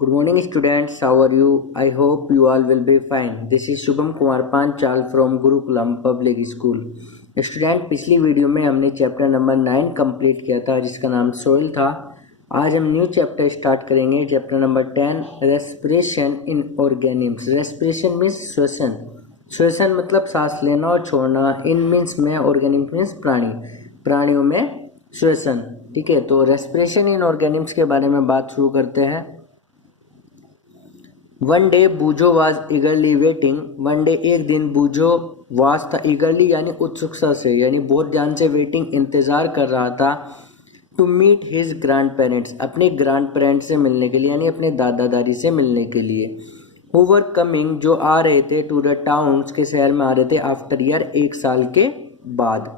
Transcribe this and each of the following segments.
Good morning, students. How are you? I hope you all will be fine. This is Shubham Kumar Panchal from Gurukulam public school. Student, पिछली video में हमने chapter number 9 complete किया था जिसका नाम soil था। आज हम न्यू चैप्टर स्टार्ट करेंगे, chapter number 10 respiration in organisms. Respiration means श्वसन। श्वसन मतलब सांस लेना और छोड़ना। इन मीन्स में, ऑर्गेनिम्स मीन्स प्राणी, प्राणियों में श्वसन। ठीक है, तो रेस्पिरेशन इन ऑर्गेनिम्स के बारे में बात शुरू करते हैं। One day बूजो was ईगरली waiting. One day एक दिन बूजो वाज था ईगरली यानी उत्सुकता से, यानी बहुत ध्यान से वेटिंग इंतजार कर रहा था। To meet his grandparents, अपने ग्रैंड पेरेंट्स से मिलने के लिए, यानी अपने दादा दादी से मिलने के लिए। हु वर कमिंग, जो आ रहे थे, टू द टाउन्स, के शहर में आ रहे थे, आफ्टर ईयर, एक साल के बाद।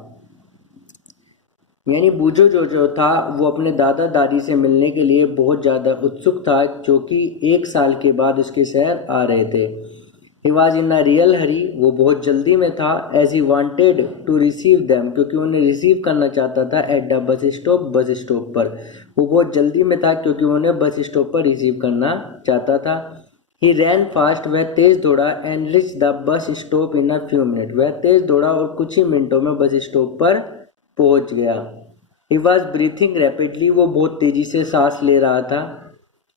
यानी बूजो जो था वो अपने दादा दादी से मिलने के लिए बहुत ज़्यादा उत्सुक था, जो कि एक साल के बाद उसके शहर आ रहे थे। He was in a real हरी, वो बहुत जल्दी में था। As he wanted to receive them, क्योंकि उन्हें रिसीव करना चाहता था। एट द बस स्टॉप पर, वो बहुत जल्दी में था क्योंकि उन्हें बस स्टॉप पर रिसीव करना चाहता था। ही रैन फास्ट, वह तेज दौड़ा। And rich the bus stop in a few minute, वह तेज दौड़ा और कुछ ही मिनटों में बस स्टॉप पर पहुंच गया। ही वॉज ब्रीथिंग रैपिडली, वो बहुत तेजी से सांस ले रहा था।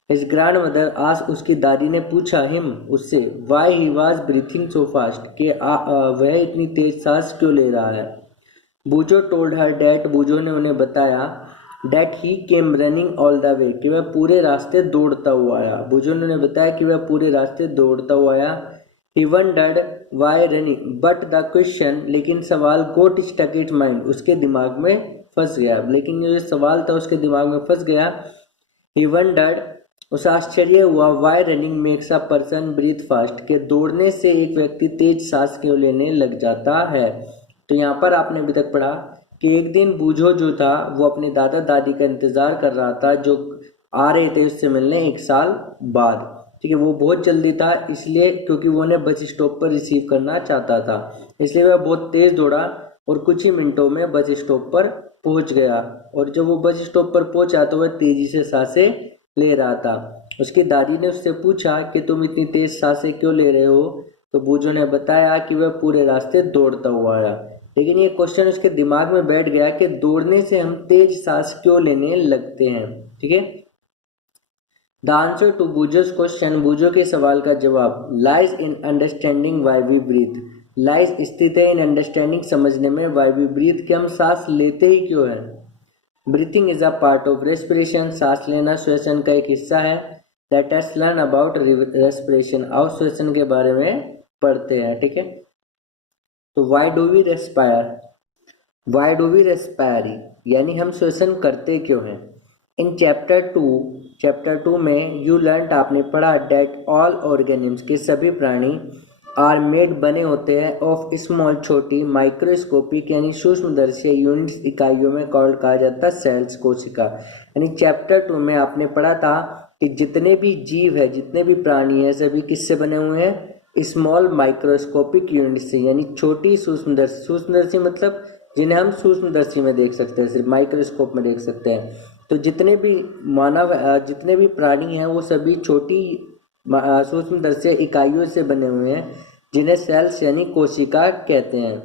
हिज ग्रैंड मदर आज, उसकी दादी ने पूछा हिम, उससे, why he was breathing so fast, कि वह इतनी तेज सांस क्यों ले रहा है। बूजो टोल्ड हर डैट, बूजो ने उन्हें बताया, that he came running all the way, कि वह पूरे रास्ते दौड़ता हुआ आया। बूजो ने उन्हें बताया कि वह पूरे रास्ते दौड़ता हुआ आया। He wondered why running, but the question, लेकिन सवाल, गोट स्टक इट माइंड, उसके दिमाग में फंस गया। लेकिन ये सवाल था उसके दिमाग में फंस गया। ही वंडर्ड, उसे आश्चर्य हुआ, why running makes a person breathe fast, के दौड़ने से एक व्यक्ति तेज सांस क्यों लेने लग जाता है। तो यहाँ पर आपने अभी तक पढ़ा कि एक दिन बूझो जो था वो अपने दादा दादी का इंतजार कर रहा था, जो आ रहे थे उससे मिलने एक साल बाद। ठीक है, वो बहुत जल्दी था, इसलिए क्योंकि वो उन्हें बस स्टॉप पर रिसीव करना चाहता था, इसलिए वह बहुत तेज दौड़ा और कुछ ही मिनटों में बस स्टॉप पर पहुंच गया। और जब वो बस स्टॉप पर पहुंचा तो वह तेजी से सांसें ले रहा था। उसकी दादी ने उससे पूछा कि तुम इतनी तेज सांसें क्यों ले रहे हो। तो बूझो ने बताया कि वह पूरे रास्ते दौड़ता हुआ आया। लेकिन ये क्वेश्चन उसके दिमाग में बैठ गया कि दौड़ने से हम तेज सांस क्यों लेने लगते हैं। ठीक है, the answer to Boojho's question, Boojho के सवाल का जवाब, lies in understanding why we breathe, lies स्थित है इन अंडरस्टैंडिंग, समझने में, वाई वी ब्रीथ, कि हम सांस लेते ही क्यों हैं। Breathing is a part of respiration, सांस लेना श्वसन का एक हिस्सा है। Let us learn about respiration, आओ श्वसन के बारे में पढ़ते हैं। ठीक है, तो why do we respire, why do we respire, यानी हम श्वसन करते क्यों हैं। इन चैप्टर टू में यू लर्न, आपने पढ़ा, डेट ऑल ऑर्गेनिम्स, के सभी प्राणी, आर मेड, बने होते हैं, ऑफ स्मॉल, छोटी, माइक्रोस्कोपिक यानी सूक्ष्मदर्शी, यूनिट्स, इकाइयों में, कॉल्ड कहा जाता है सेल्स, कोशिका। यानी चैप्टर 2 में आपने पढ़ा था कि जितने भी जीव है, जितने भी प्राणी है, सभी किससे बने हुए हैं, स्मॉल माइक्रोस्कोपिक यूनिट से, यानी छोटी सूक्ष्मदर्शी। सूक्ष्मदर्शी मतलब जिन्हें हम सूक्ष्मदर्शी में देख सकते हैं, सिर्फ माइक्रोस्कोप में देख सकते हैं। तो जितने भी मानव, जितने भी प्राणी हैं वो सभी छोटी सूक्ष्मदर्शी इकाइयों से बने हुए हैं, जिन्हें सेल्स यानी कोशिका कहते हैं।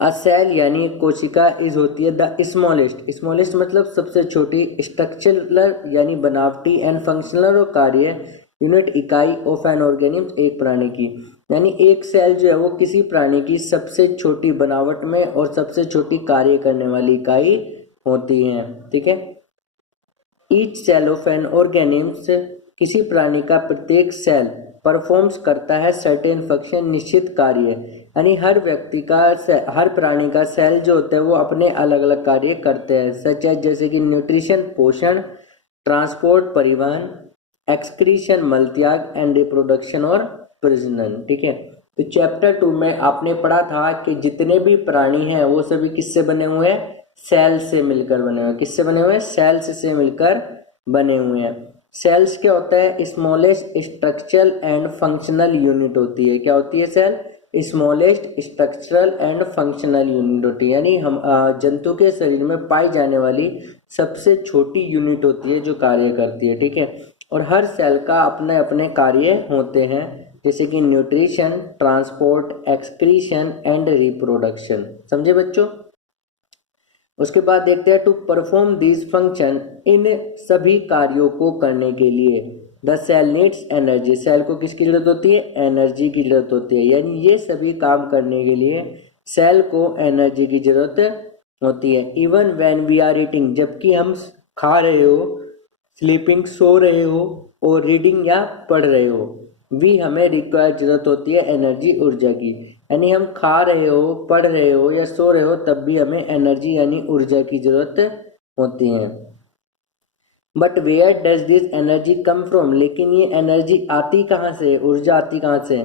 अ सेल यानी कोशिका इज होती है द स्मॉलेस्ट, स्मॉलेस्ट मतलब सबसे छोटी, स्ट्रक्चरल यानी बनावटी, एंड फंक्शनल और कार्य, यूनिट इकाई, ऑफ एन ऑर्गेनिज्म, एक प्राणी की। यानी एक सेल जो है वो किसी प्राणी की सबसे छोटी बनावट में और सबसे छोटी कार्य करने वाली इकाई होती है। ठीक है, each cell of an organism, किसी प्राणी का प्रत्येक सेल परफॉर्म्स करता है सर्टेन फंक्शन, निश्चित कार्य। यानी हर व्यक्ति का, हर प्राणी का सेल जो होता है वो अपने अलग अलग कार्य करते हैं, सच है जैसे कि न्यूट्रिशन पोषण, ट्रांसपोर्ट परिवहन, एक्सक्रीशन मलत्याग, एंड रिप्रोडक्शन और प्रजनन। ठीक है, तो चैप्टर 2 में आपने पढ़ा था कि जितने भी प्राणी हैं वो सभी किससे बने हुए हैं, सेल से मिलकर बने हुए। किससे बने हुए हैं, सेल्स से मिलकर बने हुए हैं। सेल्स क्या होता है, smallest structural and functional unit होती है। क्या होती है cell, smallest structural and functional unit होती है, यानी हम जंतु के शरीर में पाई जाने वाली सबसे छोटी यूनिट होती है जो कार्य करती है। ठीक है, और हर सेल का अपने अपने कार्य होते हैं, जैसे कि nutrition, transport, excretion and reproduction. समझे बच्चों? उसके बाद देखते हैं टू परफॉर्म दिस फंक्शन, इन सभी कार्यों को करने के लिए the cell needs energy, cell को किसकी जरूरत होती है? एनर्जी की जरूरत होती है। यानी ये सभी काम करने के लिए सेल को एनर्जी की जरूरत होती है। Even when we are eating, जबकि हम खा रहे हो, स्लीपिंग सो रहे हो, और रीडिंग या पढ़ रहे हो, वी हमें रिक्वायर जरूरत होती है एनर्जी, ऊर्जा की। यानी हम खा रहे हो, पढ़ रहे हो या सो रहे हो, तब भी हमें एनर्जी यानी ऊर्जा की जरूरत होती है। But where does this energy come from, लेकिन ये एनर्जी आती कहाँ से, ऊर्जा आती कहाँ से?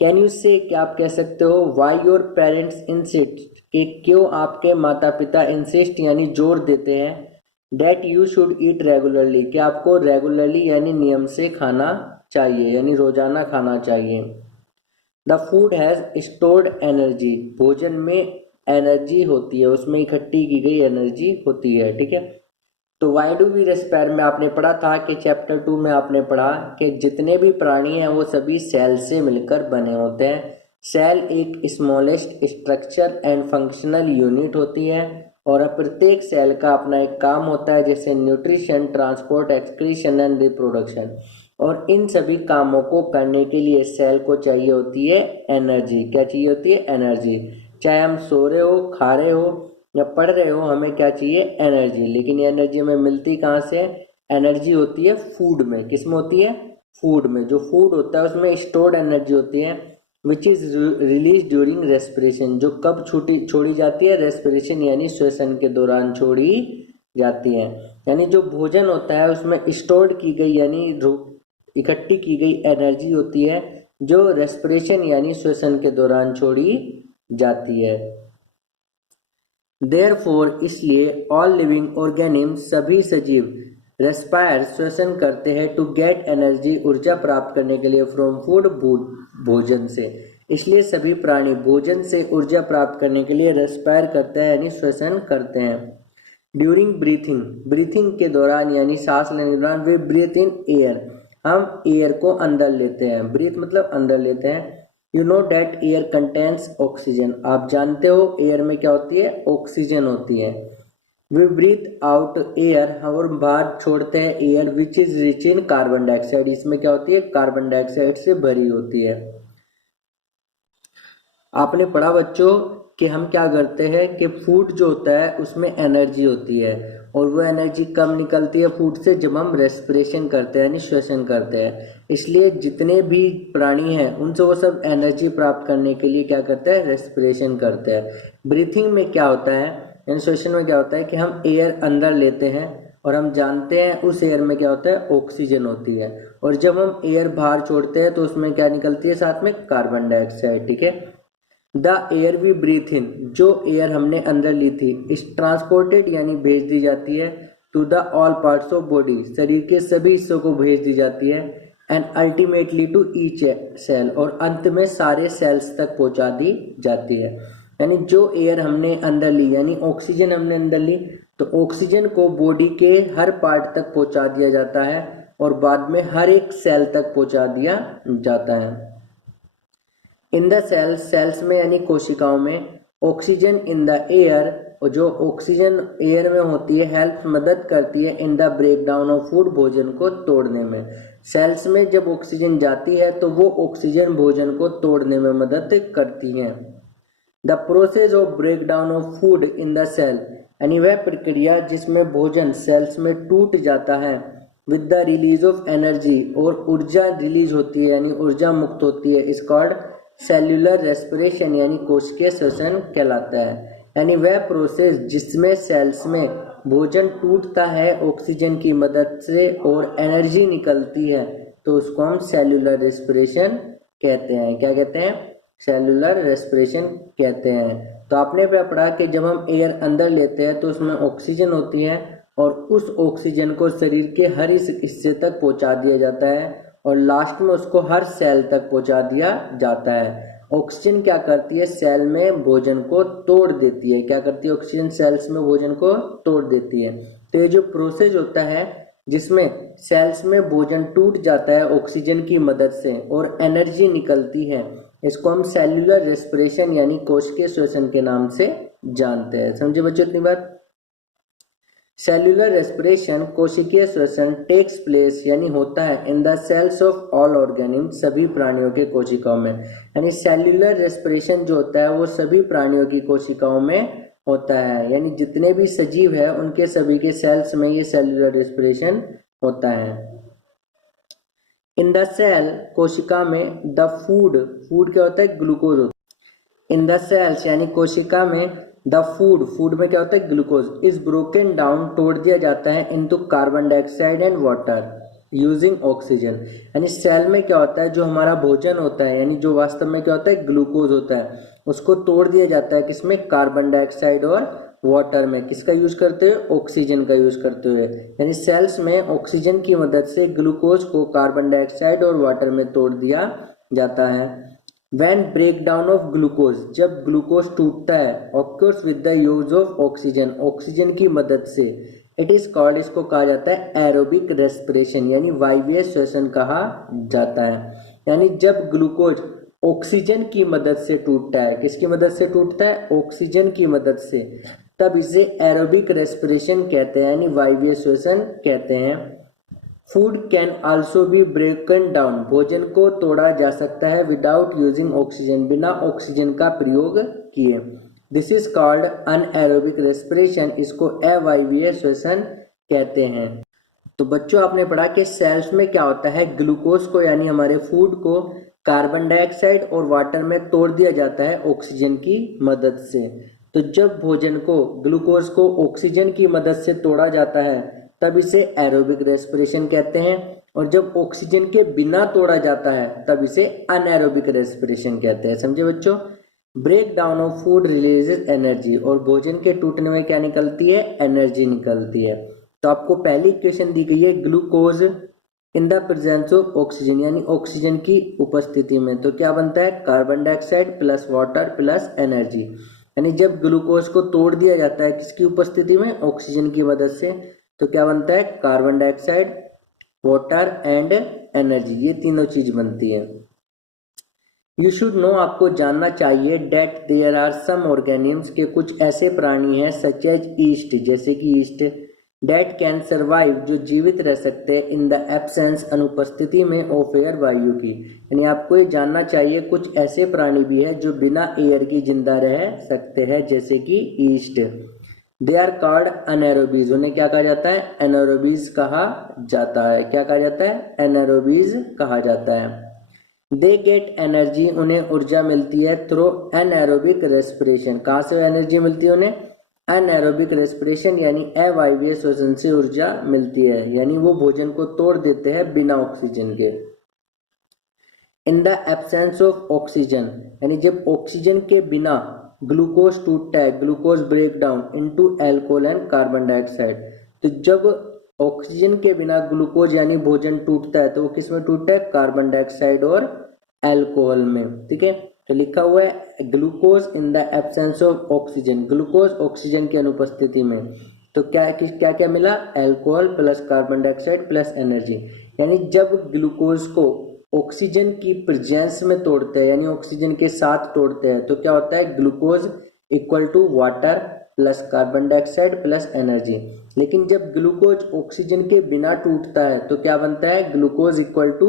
कैन यू से, क्या आप कह सकते हो? वाई योर पेरेंट्स इंसिस्ट, कि क्यों आपके माता पिता इंसिस्ट यानी जोर देते हैं, that you should eat regularly, कि आपको रेगुलरली यानी नियम से खाना चाहिए, यानी रोजाना खाना चाहिए। The food has stored energy, भोजन में एनर्जी होती है, उसमें इकट्ठी की गई एनर्जी होती है। ठीक है, तो वाई डू वी रेस्पायर में आपने पढ़ा था कि चैप्टर 2 में आपने पढ़ा कि जितने भी प्राणी हैं वो सभी सेल से मिलकर बने होते हैं। सेल एक smallest structure and functional unit होती है, और प्रत्येक सेल का अपना एक काम होता है, जैसे nutrition, transport, excretion and reproduction. और इन सभी कामों को करने के लिए सेल को चाहिए होती है एनर्जी। क्या चाहिए होती है? एनर्जी। चाहे हम सो रहे हो, खा रहे हो या पढ़ रहे हो, हमें क्या चाहिए? एनर्जी। लेकिन ये एनर्जी हमें मिलती कहाँ से? एनर्जी होती है फूड में। किस में होती है? फूड में। जो फूड होता है उसमें स्टोर्ड एनर्जी होती है, which is release during respiration, जो कब छोड़ी जाती है? रेस्पिरेशन यानी श्वसन के दौरान छोड़ी जाती है। यानी जो भोजन होता है उसमें स्टोर्ड की गई यानी इकट्ठी की गई एनर्जी होती है, जो रेस्पिरेशन यानी श्वसन के दौरान छोड़ी जाती है। देयरफॉर, इसलिए ऑल लिविंग ऑर्गेनिज्म, सभी सजीव, रेस्पायर, श्वसन करते हैं, टू गेट एनर्जी, ऊर्जा प्राप्त करने के लिए, फ्रॉम फूड, भोजन से। इसलिए सभी प्राणी भोजन से ऊर्जा प्राप्त करने के लिए रेस्पायर करते हैं यानी श्वसन करते हैं। ड्यूरिंग ब्रीथिंग, ब्रीथिंग के दौरान यानी सांस लेने के दौरान, वे ब्रीथ इन एयर, हम एयर को अंदर लेते हैं। ब्रीथ मतलब अंदर लेते हैं। You know that air contains oxygen, आप जानते हो एयर में क्या होती है? ऑक्सीजन होती है। वी ब्रीथ आउट एयर, हम बाहर छोड़ते हैं air, which is rich in carbon dioxide, इसमें क्या होती है? कार्बन डाइऑक्साइड से भरी होती है। आपने पढ़ा बच्चों कि हम क्या करते हैं कि फूड जो होता है उसमें एनर्जी होती है, और वो एनर्जी कब निकलती है फूड से? जब हम रेस्पिरेशन करते हैं यानी श्वसन करते हैं। इसलिए जितने भी प्राणी हैं उनसे वो सब एनर्जी प्राप्त करने के लिए क्या करते हैं? रेस्पिरेशन करते हैं। ब्रीथिंग में क्या होता है यानी श्वसन में क्या होता है कि हम एयर अंदर लेते हैं, और हम जानते हैं उस एयर में क्या होता है? ऑक्सीजन होती है। और जब हम एयर बाहर छोड़ते हैं तो उसमें क्या निकलती है? साथ में कार्बन डाइऑक्साइड। ठीक है, द एयर वी ब्रीथ इन, जो एयर हमने अंदर ली थी, इस ट्रांसपोर्टेड यानी भेज दी जाती है, to the all parts of body, शरीर के सभी हिस्सों को भेज दी जाती है, and ultimately to each cell, और अंत में सारे सेल्स तक पहुंचा दी जाती है। यानी जो एयर हमने अंदर ली यानी ऑक्सीजन हमने अंदर ली, तो ऑक्सीजन को बॉडी के हर पार्ट तक पहुंचा दिया जाता है, और बाद में हर एक सेल तक पहुंचा दिया जाता है। इन द सेल्स, सेल्स में यानी कोशिकाओं में, ऑक्सीजन इन द एयर, और जो ऑक्सीजन एयर में होती है, हेल्प मदद करती है, in the break down of food, भोजन को तोड़ने में। सेल्स में जब ऑक्सीजन जाती है तो वो ऑक्सीजन भोजन को तोड़ने में मदद करती है। The process of break down of food in the cell, यानी वह प्रक्रिया जिसमें भोजन सेल्स में टूट जाता है, with the release of energy, और ऊर्जा रिलीज होती है यानी ऊर्जा मुक्त होती है, इस कॉल्ड सेल्यूलर रेस्पिरेशन यानी कोशिकीय श्वसन कहलाता है। यानी वह प्रोसेस जिसमें सेल्स में भोजन टूटता है ऑक्सीजन की मदद से और एनर्जी निकलती है, तो उसको हम सेल्यूलर रेस्पिरेशन कहते हैं। क्या कहते हैं? सेल्यूलर रेस्पिरेशन कहते हैं। तो आपने भी पढ़ा कि जब हम एयर अंदर लेते हैं तो उसमें ऑक्सीजन होती है, और उस ऑक्सीजन को शरीर के हर हिस्से तक पहुंचा दिया जाता है, और लास्ट में उसको हर सेल तक पहुंचा दिया जाता है। ऑक्सीजन क्या करती है? सेल में भोजन को तोड़ देती है। क्या करती है? ऑक्सीजन सेल्स में भोजन को तोड़ देती है। तो ये जो प्रोसेस होता है जिसमें सेल्स में भोजन टूट जाता है ऑक्सीजन की मदद से और एनर्जी निकलती है। इसको हम सेल्यूलर रेस्पिरेशन यानी कोशिकीय श्वसन के नाम से जानते हैं। समझे बच्चों इतनी बात? सेल्यूलर रेस्पिरेशन कोशिकीय श्वसन टेक्स प्लेस यानी होता है in the cells of all organism, सभी प्राणियों के कोशिकाओं में। यानी सेल्यूलर रेस्पिरेशन जो होता है वो सभी प्राणियों की कोशिकाओं में होता है, यानी जितने भी सजीव है उनके सभी के सेल्स में ये सेल्यूलर रेस्पिरेशन होता है। इन द सेल कोशिका में द फूड, फूड क्या होता है? ग्लूकोज होता है। इन द सेल्स यानी कोशिका में द फूड, फूड में क्या होता है? ग्लूकोज इज ब्रोकन डाउन, तोड़ दिया जाता है into carbon dioxide and water using oxygen. यानी सेल में क्या होता है, जो हमारा भोजन होता है यानी जो वास्तव में क्या होता है? ग्लूकोज होता है, उसको तोड़ दिया जाता है किसमें? कार्बन डाइऑक्साइड और वाटर में। किसका यूज करते हुए? ऑक्सीजन का यूज करते हुए। यानी सेल्स में ऑक्सीजन की मदद से ग्लूकोज को कार्बन डाइऑक्साइड और वाटर में तोड़ दिया जाता है। When break down of glucose, जब ग्लूकोज टूटता है, occurs with the use of oxygen, oxygen की मदद से, इट इज कॉल्ड, इसको कहा जाता है एरोबिक रेस्पिरेशन यानी वायवीय श्वसन कहा जाता है। यानी जब ग्लूकोज ऑक्सीजन की मदद से टूटता है, किसकी मदद से टूटता है? ऑक्सीजन की मदद से, तब इसे एरोबिक रेस्पिरेशन कहते हैं यानी वायवीय श्वसन कहते हैं। Food can also be ब्रेकन down, भोजन को तोड़ा जा सकता है विदाउट यूजिंग ऑक्सीजन, बिना ऑक्सीजन का प्रयोग किए। This is called anaerobic respiration, इसको अवायवीय श्वसन कहते हैं। तो बच्चों आपने पढ़ा कि सेल्स में क्या होता है? ग्लूकोज को यानी हमारे फूड को कार्बन डाइऑक्साइड और वाटर में तोड़ दिया जाता है ऑक्सीजन की मदद से। तो जब भोजन को, ग्लूकोज को ऑक्सीजन की मदद से तोड़ा जाता है तब इसे एरोबिक रेस्पिरेशन कहते हैं, और जब ऑक्सीजन के बिना तोड़ा जाता है तब इसे अनएरोबिक रेस्पिरेशन कहते हैं। समझे बच्चों? Break down of food releases energy, और भोजन के टूटने में क्या निकलती है? एनर्जी निकलती है। तो आपको पहली इक्वेशन दी गई है glucose in the presence of oxygen यानी ऑक्सीजन की उपस्थिति में, तो क्या बनता है? Carbon dioxide plus water plus energy. यानी जब ग्लूकोज को तोड़ दिया जाता है किसकी उपस्थिति में? ऑक्सीजन की मदद से, तो क्या बनता है? Carbon dioxide, water and energy, ये तीनों चीज बनती है। यू शुड नो, आपको जानना चाहिए, that there are some organisms, के कुछ ऐसे प्राणी हैं सच एज ईस्ट, जैसे कि ईस्ट, डेट कैन सर्वाइव, जो जीवित रह सकते हैं इन द एब्सेंस, अनुपस्थिति में, ऑफ एयर, वायु की। यानी आपको ये जानना चाहिए कुछ ऐसे प्राणी भी है जो बिना एयर की जिंदा रह सकते हैं, जैसे कि ईस्ट। दे आर कॉल्ड अनएरोबीज, उन्हें क्या कहा जाता है? एनारोबीज कहा जाता है। क्या कहा जाता है? एनारोबीज कहा जाता है। दे गेट एनर्जी, उन्हें ऊर्जा मिलती है थ्रू एनएरोबिक रेस्पिरेशन। कहाँ से एनर्जी मिलती है उन्हें? एनएरोबिक रेस्पिरेशन यानी अवायवीय श्वसन से ऊर्जा मिलती है, यानी वो भोजन को तोड़ देते हैं बिना ऑक्सीजन के। In the absence of oxygen, यानी जब ऑक्सीजन के बिना ग्लूकोज टूटता है, glucose break down into alcohol and carbon dioxide. तो जब ऑक्सीजन के बिना ग्लूकोज यानी भोजन टूटता है तो वो किस में टूटता है? कार्बन डाइऑक्साइड और अल्कोहल में। ठीक है, तो लिखा हुआ है glucose in the absence of oxygen, glucose oxygen की अनुपस्थिति में। तो क्या क्या क्या मिला? Alcohol plus carbon dioxide plus energy. यानी जब ग्लूकोज को ऑक्सीजन की प्रेजेंस में तोड़ते हैं यानी ऑक्सीजन के साथ तोड़ते हैं तो क्या होता है? Glucose equal to water plus carbon dioxide plus energy. लेकिन जब ग्लूकोज ऑक्सीजन के बिना टूटता है तो क्या बनता है? Glucose equal to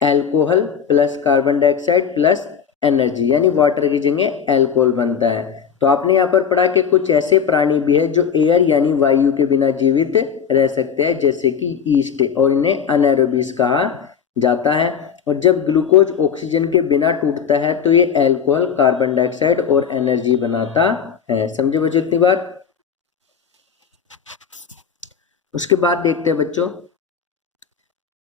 alcohol plus carbon dioxide plus energy, यानी वाटर की जगह अल्कोहल बनता है। तो आपने यहाँ पर पढ़ा कि कुछ ऐसे प्राणी भी है जो एयर यानी वायु के बिना जीवित रह सकते हैं, जैसे कि ईस्ट, और इन्हें अनएरोबीज कहा जाता है। और जब ग्लूकोज ऑक्सीजन के बिना टूटता है तो ये अल्कोहल, कार्बन डाइऑक्साइड और एनर्जी बनाता है। समझे बच्चों इतनी बात? उसके बाद देखते हैं बच्चों,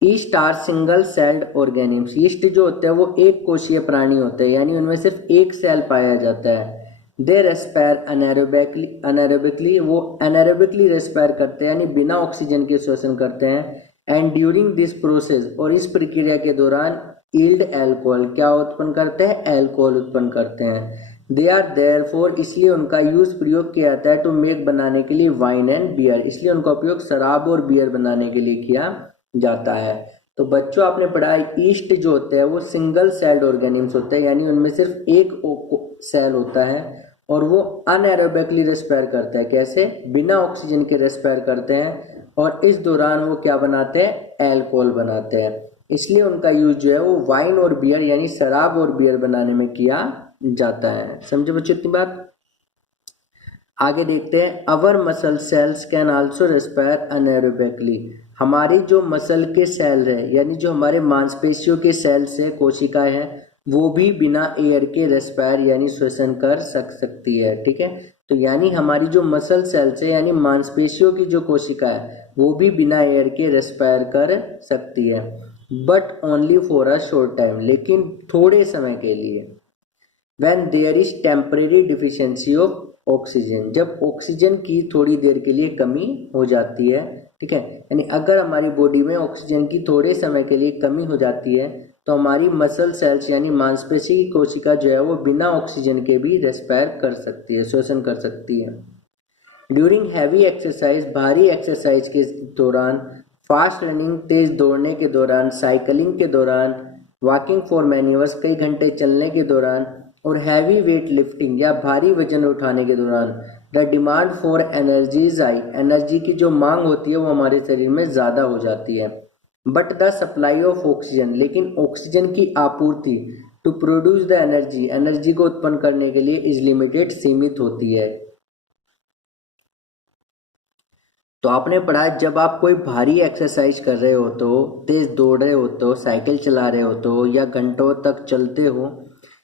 yeast are single celled organisms. Yeast जो होते हैं वो एक कोशीय प्राणी होते हैं, यानी उनमें सिर्फ एक सेल पाया जाता है। दे रेस्पायर अनएरोबिकली, वो एनारोबिकली रेस्पायर करते हैं यानी बिना ऑक्सीजन के श्वसन करते हैं। एंड ड्यूरिंग दिस प्रोसेस, और इस प्रक्रिया के दौरान, यील्ड अल्कोहल, क्या उत्पन्न करते हैं? अल्कोहल उत्पन्न करते हैं। दे आर देयर फॉर, इसलिए उनका यूज प्रयोग किया जाता है टू मेक बनाने के लिए वाइन एंड बियर, इसलिए उनका उपयोग शराब और बियर बनाने के लिए किया जाता है। तो बच्चों आपने पढ़ा ईस्ट जो होते हैं वो सिंगल सेल्ड ऑर्गेनिम्स होते हैं, यानी उनमें सिर्फ एक सेल होता है और वो अनएरोबिकली रेस्पायर करते हैं। कैसे? बिना ऑक्सीजन के रेस्पायर करते हैं और इस दौरान वो क्या बनाते हैं? एल्कोहल बनाते हैं। इसलिए उनका यूज जो है वो वाइन और बियर यानी शराब और बियर बनाने में किया जाता है। समझे बच्चों इतनी बात? आगे देखते हैं, our muscle cells can also respire anaerobically, हमारी जो मसल के सेल है यानी जो हमारे मांसपेशियों के सेल्स है, कोशिकाएं हैं, वो भी बिना एयर के रेस्पायर यानी श्वसन कर सकती है। ठीक है, तो यानी हमारी जो मसल सेल्स है यानी मांसपेशियों की जो कोशिका है वो भी बिना एयर के रेस्पायर कर सकती है, but only for a short time, लेकिन थोड़े समय के लिए। When there is temporary deficiency of oxygen, जब ऑक्सीजन की थोड़ी देर के लिए कमी हो जाती है। ठीक है, यानी अगर हमारी बॉडी में ऑक्सीजन की थोड़े समय के लिए कमी हो जाती है तो हमारी मसल सेल्स यानी मांसपेशी की कोशिका जो है वो बिना ऑक्सीजन के भी रेस्पायर कर सकती है, श्वसन कर सकती है। ड्यूरिंग हैवी एक्सरसाइज, भारी एक्सरसाइज के दौरान, फास्ट रनिंग तेज दौड़ने के दौरान, साइकिलिंग के दौरान, वॉकिंग फॉर मैनी आवर्स कई घंटे चलने के दौरान और हैवी वेट लिफ्टिंग या भारी वजन उठाने के दौरान the demand for energy is high, energy की जो मांग होती है वो हमारे शरीर में ज़्यादा हो जाती है। But the supply of oxygen, लेकिन ऑक्सीजन की आपूर्ति to produce the energy, energy को उत्पन्न करने के लिए इज लिमिटेड, सीमित होती है। तो आपने पढ़ा जब आप कोई भारी एक्सरसाइज कर रहे हो तो, तेज दौड़ रहे हो तो, साइकिल चला रहे हो तो, या घंटों तक चलते हो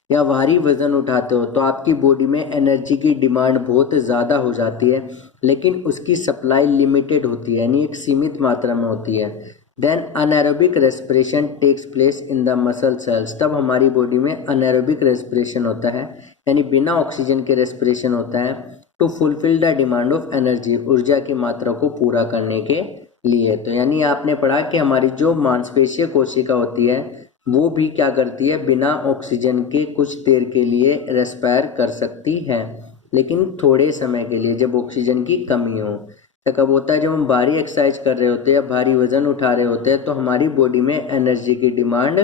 या भारी वजन उठाते हो तो आपकी बॉडी में एनर्जी की डिमांड बहुत ज़्यादा हो जाती है, लेकिन उसकी सप्लाई लिमिटेड होती है यानी एक सीमित मात्रा में होती है। Then anaerobic respiration takes place in the muscle cells, तब हमारी बॉडी में अनएरोबिक रेस्पिरेशन होता है यानी बिना ऑक्सीजन के रेस्पिरेशन होता है to fulfil the demand of energy, ऊर्जा की मात्रा को पूरा करने के लिए। तो यानी आपने पढ़ा कि हमारी जो मांसपेशीय कोशिका होती है वो भी क्या करती है? बिना ऑक्सीजन के कुछ देर के लिए रेस्पायर कर सकती है, लेकिन थोड़े समय के लिए जब ऑक्सीजन की कमी हो। तो कब होता है? जब हम भारी एक्सरसाइज कर रहे होते हैं या भारी वजन उठा रहे होते हैं तो हमारी बॉडी में एनर्जी की डिमांड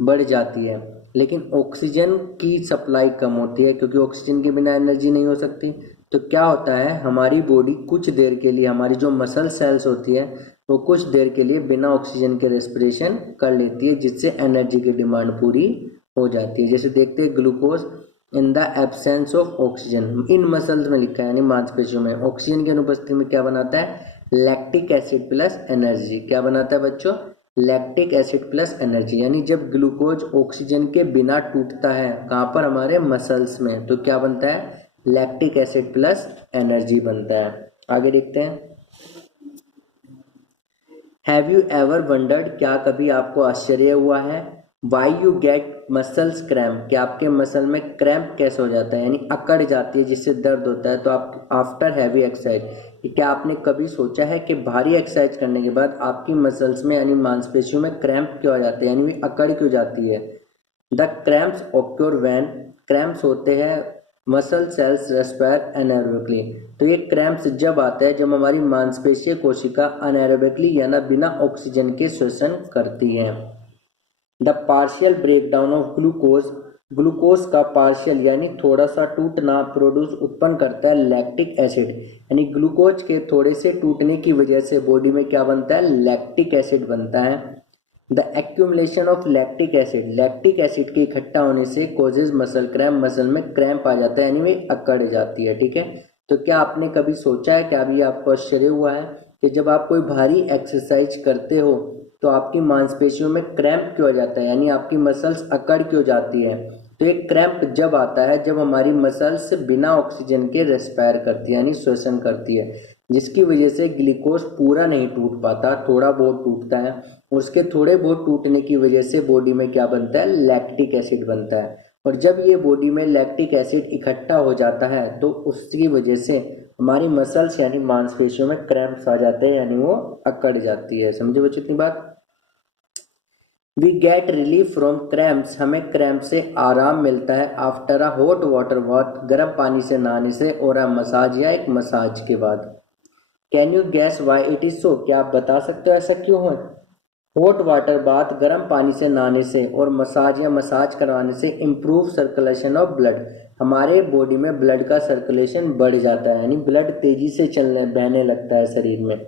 बढ़ जाती है, लेकिन ऑक्सीजन की सप्लाई कम होती है क्योंकि ऑक्सीजन के बिना एनर्जी नहीं हो सकती। तो क्या होता है? हमारी बॉडी कुछ देर के लिए, हमारी जो मसल सेल्स होती है वो कुछ देर के लिए बिना ऑक्सीजन के रेस्पिरेशन कर लेती है, जिससे एनर्जी की डिमांड पूरी हो जाती है। जैसे देखते हैं glucose in the absence of oxygen, in muscles में लिखा है यानी मांसपेशियों में, ऑक्सीजन की अनुपस्थिति में क्या बनाता है? Lactic acid plus energy. क्या बनाता है बच्चों? Lactic acid plus energy. यानी जब ग्लूकोज ऑक्सीजन के बिना टूटता है, कहाँ पर? हमारे मसल्स में, तो क्या बनता है? लैक्टिक एसिड प्लस एनर्जी बनता है। आगे देखते हैं, हैव यू एवर वंडर्ड, क्या कभी आपको आश्चर्य हुआ है? Why you get muscles cramp, कि आपके मसल में क्रैम्प कैसे हो जाता है यानी अकड़ जाती है जिससे दर्द होता है। तो आप आफ्टर हैवी एक्सरसाइज, क्या आपने कभी सोचा है कि भारी एक्सरसाइज करने के बाद आपकी मसल्स में यानी मांसपेशियों में क्रैम्प क्यों आ जाते हैं यानी अकड़ क्यों जाती है? The cramps occur when, cramps होते हैं मसल सेल्स रेस्पायर एनारोबिकली। तो ये क्रैम्प्स जब आता है जब हमारी मांसपेशीय कोशिका अनएरोबिकली यानी बिना ऑक्सीजन के श्वसन करती है। The partial breakdown of glucose, glucose का पार्शियल यानी थोड़ा सा टूटना प्रोड्यूस उत्पन्न करता है लैक्टिक एसिड, यानी ग्लूकोज के थोड़े से टूटने की वजह से बॉडी में क्या बनता है? लैक्टिक एसिड बनता है। The accumulation of lactic acid, lactic acid के इकट्ठा होने से कोजेज मसल क्रैम्प, मसल में क्रैम्प आ जाता है यानी वे अकड़ जाती है। ठीक है, तो क्या आपने कभी सोचा है, क्या अभी आपको आश्चर्य हुआ है कि जब आप कोई भारी एक्सरसाइज करते हो तो आपकी मांसपेशियों में क्रैम्प क्यों आ जाता है यानी आपकी मसल्स अकड़ क्यों जाती है? तो एक क्रैम्प जब आता है जब हमारी मसल्स बिना ऑक्सीजन के रेस्पायर करती है यानी श्वसन करती है, जिसकी वजह से ग्लूकोज पूरा नहीं टूट पाता, थोड़ा बहुत टूटता है। उसके थोड़े बहुत टूटने की वजह से बॉडी में क्या बनता है? लैक्टिक एसिड बनता है। और जब ये बॉडी में लैक्टिक एसिड इकट्ठा हो जाता है तो उसकी वजह से हमारी मसल्स यानी मांसपेशियों में क्रैम्प्स आ जाते हैं यानी वो अकड़ जाती है। समझे बच्चों इतनी बात? We get relief from cramps, हमें क्रैम्प से आराम मिलता है। After a hot water bath, गर्म पानी से नहाने से, और अ मसाज या एक मसाज के बाद। Can you gas why it is so, क्या आप बता सकते हो ऐसा क्यों है? हॉट वाटर बाथ, गर्म पानी से नहाने से और मसाज या मसाज करवाने से इम्प्रूव सर्कुलेशन ऑफ ब्लड, हमारे बॉडी में ब्लड का सर्कुलेशन बढ़ जाता है, यानी ब्लड तेजी से चलने बहने लगता है शरीर में।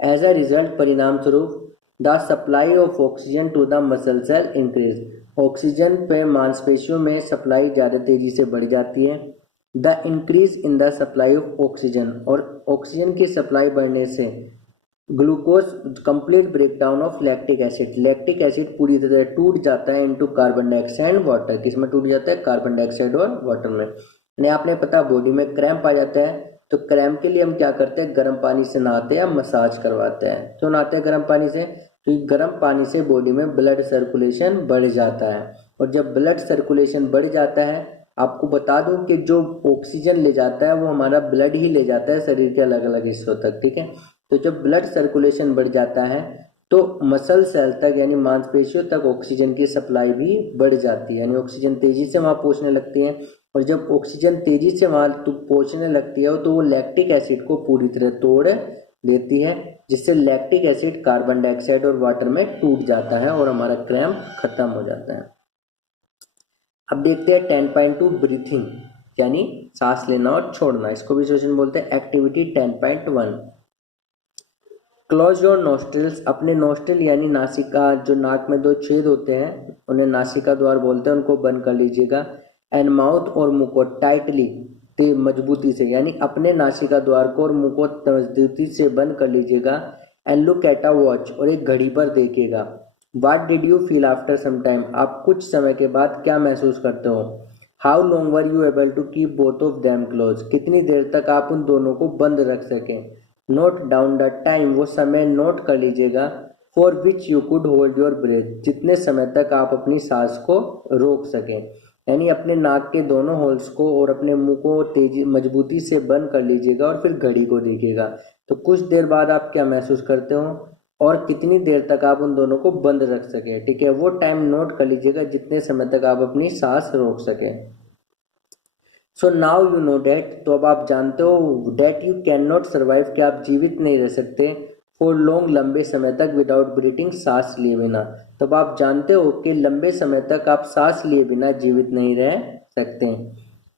एज अ रिजल्ट, परिणाम स्वरूप, the supply of oxygen to the muscle cell increase, oxygen पे मांसपेशियों में सप्लाई ज़्यादा तेजी से बढ़ जाती है। The increase in the supply of oxygen, और ऑक्सीजन की सप्लाई बढ़ने से glucose complete breakdown of lactic acid, lactic acid पूरी तरह टूट जाता है into carbon dioxide and water, किसमें टूट जाता है? कार्बन डाइऑक्साइड और वाटर में। यानी आपने पता बॉडी में क्रैम्प आ जाता है, तो क्रैम्प के लिए हम क्या करते हैं? गर्म पानी से नहाते हैं या मसाज करवाते हैं। क्यों नहाते हैं गर्म पानी से? क्योंकि गर्म पानी से बॉडी में ब्लड सर्कुलेशन बढ़ जाता है, और जब ब्लड सर्कुलेशन बढ़ जाता है, आपको बता दूं कि जो ऑक्सीजन ले जाता है वो हमारा ब्लड ही ले जाता है शरीर के अलग अलग हिस्सों तक, ठीक है। तो जब ब्लड सर्कुलेशन बढ़ जाता है तो मसल सेल तक यानी मांसपेशियों तक ऑक्सीजन की सप्लाई भी बढ़ जाती है, यानी ऑक्सीजन तेजी से वहां पहुंचने लगती है। और जब ऑक्सीजन तेजी से वहां पहुंचने लगती है तो वो लैक्टिक एसिड को पूरी तरह तोड़ देती है, जिससे लैक्टिक एसिड कार्बन डाइऑक्साइड और वाटर में टूट जाता है और हमारा क्रैम्प खत्म हो जाता है। अब देखते हैं 10.2 ब्रीथिंग, यानी सांस लेना और छोड़ना, इसको भी सेशन बोलते हैं। एक्टिविटी 10.1, क्लोज योर नोस्ट्रिल्स, अपने नोस्ट्रिल यानी नासिका, जो नाक में दो छेद होते हैं उन्हें नासिका द्वार बोलते हैं, उनको बंद कर लीजिएगा। एंड माउथ और मुंह को टाइटली, मजबूती से, यानी अपने नासिका द्वार को और मुंह को मजबूती से बंद कर लीजिएगा। And look at a watch, और एक घड़ी पर देखिएगा। What did you feel after some time, आप कुछ समय के बाद क्या महसूस करते हो? How long were you able to keep both of them close, कितनी देर तक आप उन दोनों को बंद रख सकें। नोट डाउन द टाइम, वो समय नोट कर लीजिएगा। For which you could hold your breath, जितने समय तक आप अपनी सांस को रोक सकें, यानी अपने नाक के दोनों होल्स को और अपने मुंह को तेजी मजबूती से बंद कर लीजिएगा और फिर घड़ी को देखिएगा। तो कुछ देर बाद आप क्या महसूस करते हो और कितनी देर तक आप उन दोनों को बंद रख सके, ठीक है, वो टाइम नोट कर लीजिएगा जितने समय तक आप अपनी सांस रोक सकें। So now you know that, तो अब आप जानते हो that you can not survive, कि आप जीवित नहीं रह सकते फॉर लॉन्ग, लंबे समय तक, विदाउट ब्रीथिंग, सांस लिए बिना। तब आप जानते हो कि लंबे समय तक आप सांस लिए बिना जीवित नहीं रह सकते।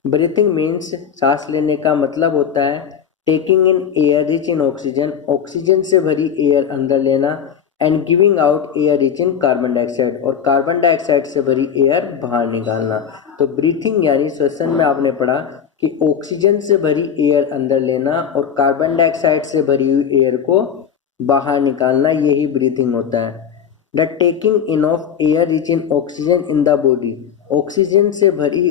ब्रीथिंग मीन्स, सांस लेने का मतलब होता है taking in air rich in oxygen, oxygen से भरी एयर अंदर लेना। And giving out air rich in carbon dioxide, और कार्बन डाइऑक्साइड से भरी एयर बाहर निकालना। तो ब्रीथिंग यानी श्वसन में आपने पढ़ा कि ऑक्सीजन से भरी एयर अंदर लेना और कार्बन डाइऑक्साइड से भरी हुई एयर को बाहर निकालना, यही ब्रीथिंग होता है। The taking in of air rich in oxygen in the body, oxygen से भरी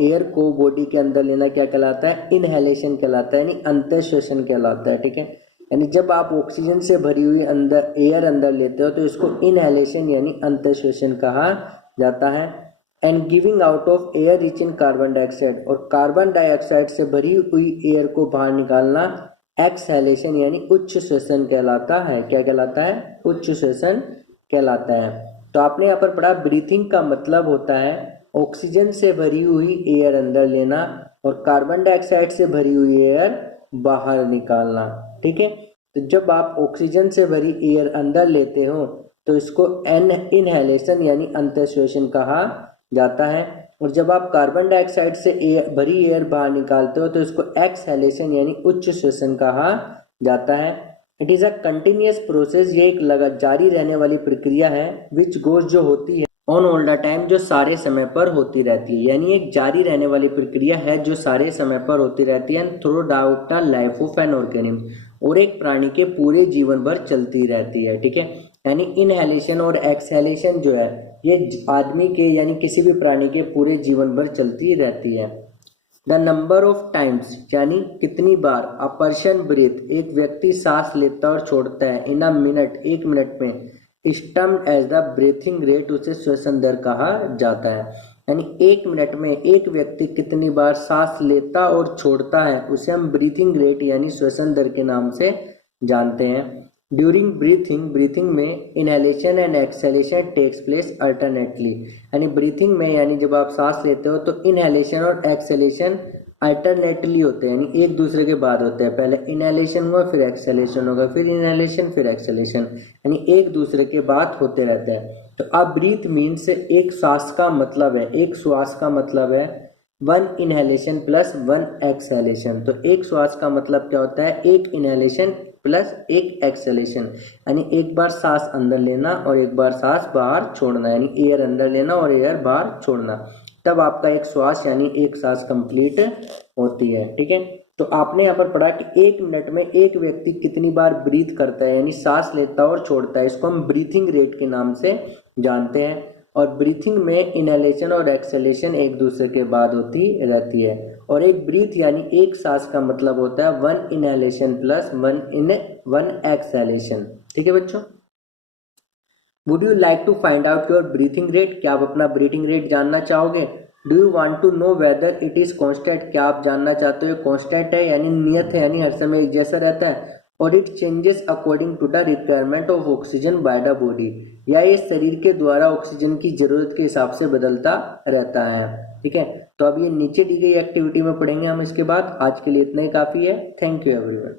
एयर को बॉडी के अंदर लेना क्या कहलाता है? इनहेलेशन कहलाता है, यानी अंतर श्वसन कहलाता है, ठीक है। यानी जब आप ऑक्सीजन से भरी हुई अंदर एयर अंदर लेते हो तो इसको इनहेलेशन यानी अंतर श्वसन कहा जाता है। And giving out of air rich in carbon dioxide, और कार्बन डाइऑक्साइड से भरी हुई एयर को बाहर निकालना एक्सहेलेशन यानी उच्च श्वसन कहलाता है। क्या कहलाता है? उच्च श्वसन कहलाता है। तो आपने यहाँ पर पढ़ा ब्रीथिंग का मतलब होता है ऑक्सीजन से भरी हुई एयर अंदर लेना और कार्बन डाइऑक्साइड से भरी हुई एयर बाहर निकालना, ठीक है। तो जब आप ऑक्सीजन से भरी एयर अंदर लेते हो तो इसको इनहेलेशन यानी अंतःश्वसन कहा जाता है, और जब आप कार्बन डाइऑक्साइड से भरी एयर बाहर निकालते हो तो इसको एक्सहेलेशन यानी उच्च श्वसन कहा जाता है। It is a continuous process, ये एक लगातार जारी रहने वाली प्रक्रिया है। विच गोज, जो होती है ऑन ऑल द टाइम, जो सारे समय पर होती रहती है, यानी एक जारी रहने वाली प्रक्रिया है जो सारे समय पर होती रहती है। Through out the life of an organism, और एक प्राणी के पूरे जीवन भर चलती रहती है, ठीक है। यानी इनहेलेशन और एक्सहेलेशन जो है ये आदमी के यानी किसी भी प्राणी के पूरे जीवन भर चलती रहती है। द नंबर ऑफ टाइम्स, यानी कितनी बार अ पर्सन ब्रीथ, एक व्यक्ति सांस लेता और छोड़ता है, इन अ मिनट, एक मिनट में, termed as the breathing rate, उसे श्वसन दर कहा जाता है। यानी एक मिनट में एक व्यक्ति कितनी बार सांस लेता और छोड़ता है उसे हम ब्रीथिंग रेट यानी श्वसन दर के नाम से जानते हैं। ड्यूरिंग ब्रीथिंग में inhalation and exhalation takes place alternately, यानी ब्रीथिंग में यानी जब आप सांस लेते हो तो इनहेलेशन और एक्सहेलेशन अल्टरनेटली होते हैं, यानी एक दूसरे के बाद होते हैं। पहले इनहेलेशन होगा फिर एक्सहेलेशन होगा, फिर इनहेलेशन फिर एक्सहेलेशन, यानी एक दूसरे के बाद होते रहते हैं। तो अब ब्रीथ मीन्स एक सांस का मतलब है, एक श्वास का मतलब है 1 इनहेलेशन प्लस 1 एक्सहेलेशन। तो एक श्वास का मतलब क्या होता है, एक इनहेलेशन प्लस एक एक्सहेलेशन, यानी एक बार सांस अंदर लेना और एक बार सांस बाहर छोड़ना, यानी एयर अंदर लेना और एयर बाहर छोड़ना, तब आपका एक श्वास यानी एक सांस कंप्लीट होती है। ठीक है, तो आपने यहाँ पर पढ़ा कि 1 मिनट में एक व्यक्ति कितनी बार ब्रीथ करता है, यानी सांस लेता है और छोड़ता है, इसको हम ब्रीथिंग रेट के नाम से जानते हैं। और ब्रीथिंग में इनहेलेशन और एक्सहेलेशन एक दूसरे के बाद होती रहती है। और एक ब्रीथ यानी एक सांस का मतलब होता है 1 इनहेलेशन प्लस 1 एक्सहेलेशन। ठीक है बच्चों, would you like to find out your breathing rate? क्या आप अपना ब्रीथिंग रेट जानना चाहोगे? Do you want to know whether it is constant? क्या आप जानना चाहते हो कांस्टेंट है यानी नियत है, यानी हर समय एक जैसा रहता है? और it changes according to the requirement of oxygen by the body, या ये शरीर के द्वारा ऑक्सीजन की जरूरत के हिसाब से बदलता रहता है। ठीक है, तो अब ये नीचे दी गई एक्टिविटी में पढ़ेंगे हम इसके बाद। आज के लिए इतना ही काफी है। Thank you everyone.